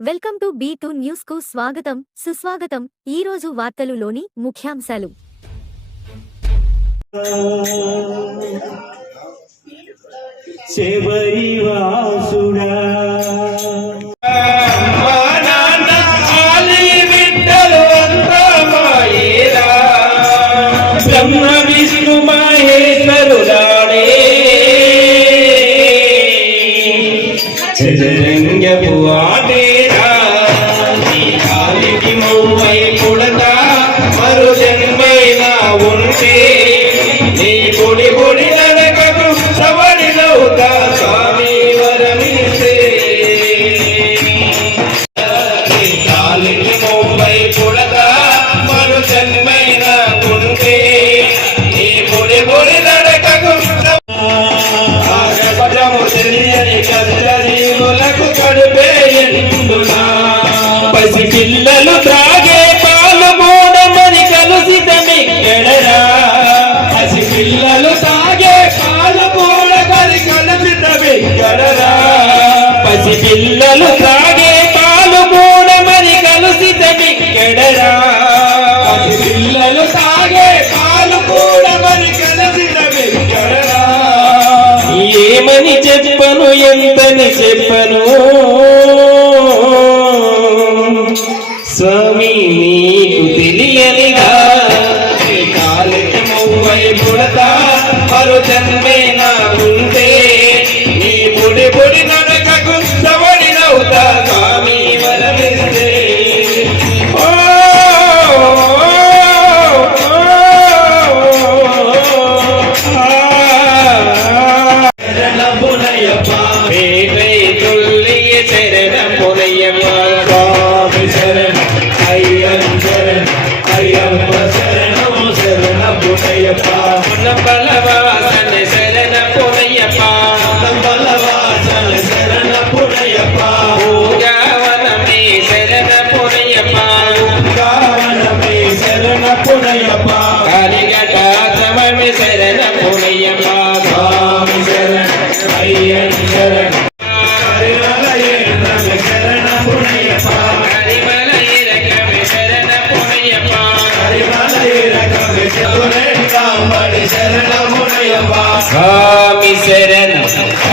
Welcome to B two న్యూస్కు స్వాగతం సుస్వాగతం. ఈ రోజు వార్తలులోని ముఖ్యాంశాలు. విష్ణు మహేశ్వరుడా. உம்மை கொடுத்தா மறுஜென்மை நான் உண்டே చెప్పను ఎంతని చెప్పను? స్వామి నీకు తెలియనిగా కాలికి మువ్వై పుడతా మరు జన్మే నాకుంటే నీ పొడి పొడి నడు புனியப்பா கலிகட்ட சமமி சரண புனியப்பா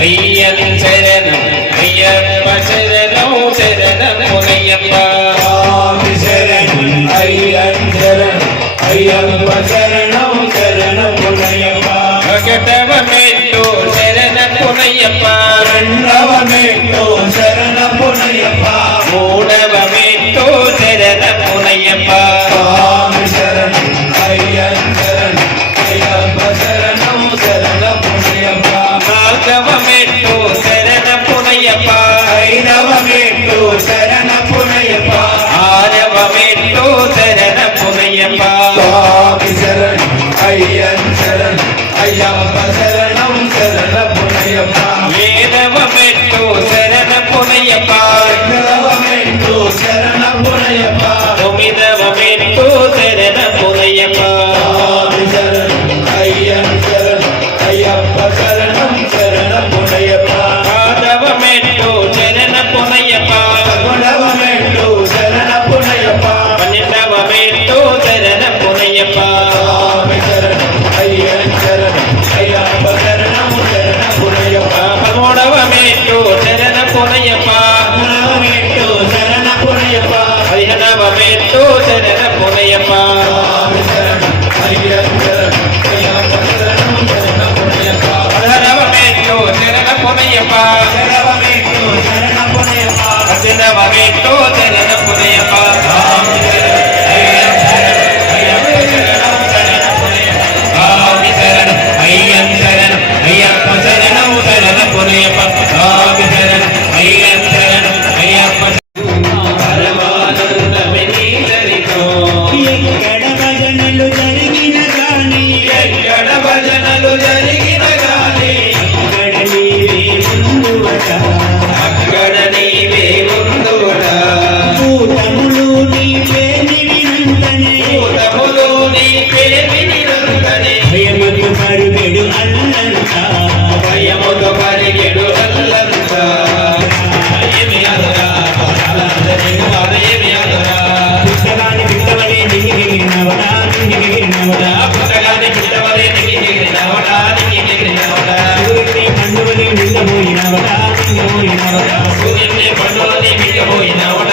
ஐயன் சரணம் ஐயப்ப சரணம் சரணம் புனையப்பா ஐயப்ப சரணம் சரணம் புனையப்பா ஜகடவமேட்டோ சரண புனையப்பா ரெண்டவமேட்டோ சரண புனையப்பா மூடவமேட்டோ சரண புனையப்பா புனையப்பா சரண புனையப்பா சரண புனையப்பா పండువని మింగబోయినవట మింగబోయినవట సూర్యుని పండువని మింగబోయినవట.